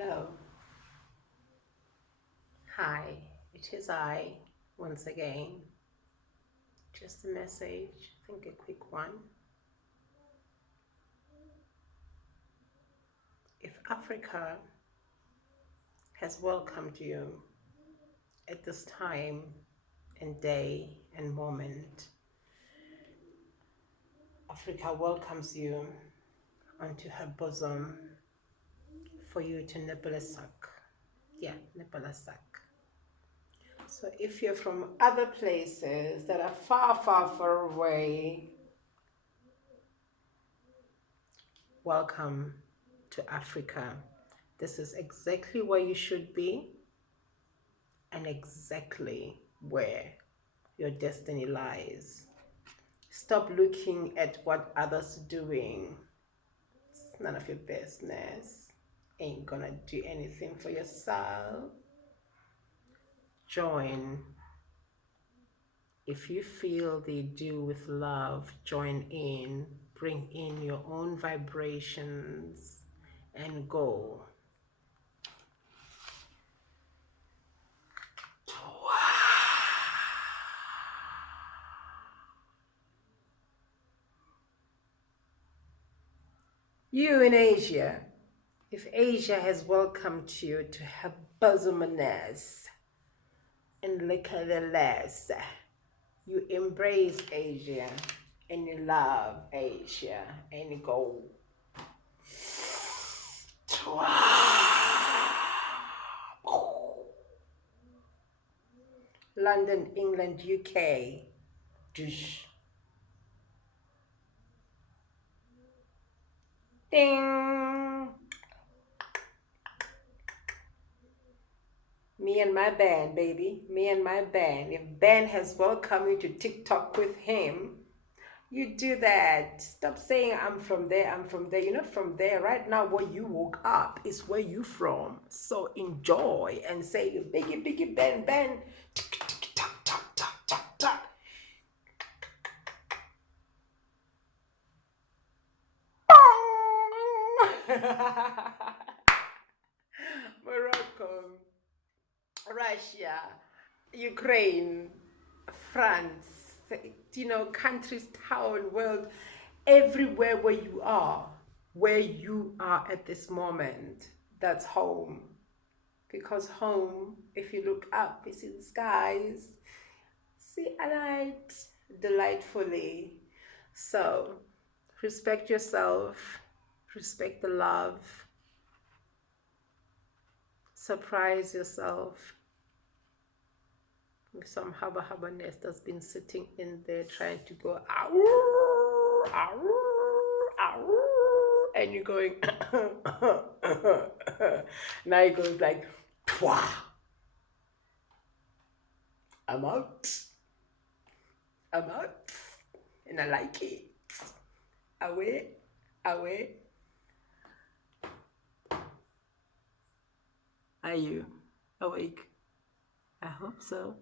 Hello. Hi, it is I once again. Just a message, I think a quick one. If Africa has welcomed you at this time and day and moment, Africa welcomes you onto her bosom for you to nibble a suck. Yeah, nibble a suck. So if you're from other places that are far, far, far away, welcome to Africa. This is exactly where you should be and exactly where your destiny lies. Stop looking at what others are doing. It's none of your business. Ain't gonna do anything for yourself. Join. If you feel they do with love, join in. Bring in your own vibrations and go. You in Asia, if Asia has welcomed you to her bosomness and liquorless, you embrace Asia and you love Asia and you go London, England, UK. Ding. Me and my band, baby. Me and my band. If Ben has welcomed you to TikTok with him, you do that. Stop saying I'm from there, I'm from there. You're not from there. Right now, where you woke up is where you from. So enjoy and say, Biggie, Biggie, Ben, Ben. Morocco, Russia, Ukraine, France, countries, town, world, everywhere where you are at this moment, that's home. Because home, if you look up, you see the skies, see a light delightfully. So respect yourself, respect the love, surprise yourself with some habahabaness that's been sitting in there trying to go ow, ow, ow, and you're going now it goes like Thwa. I'm out and I like it. Away. Are you awake? I hope so.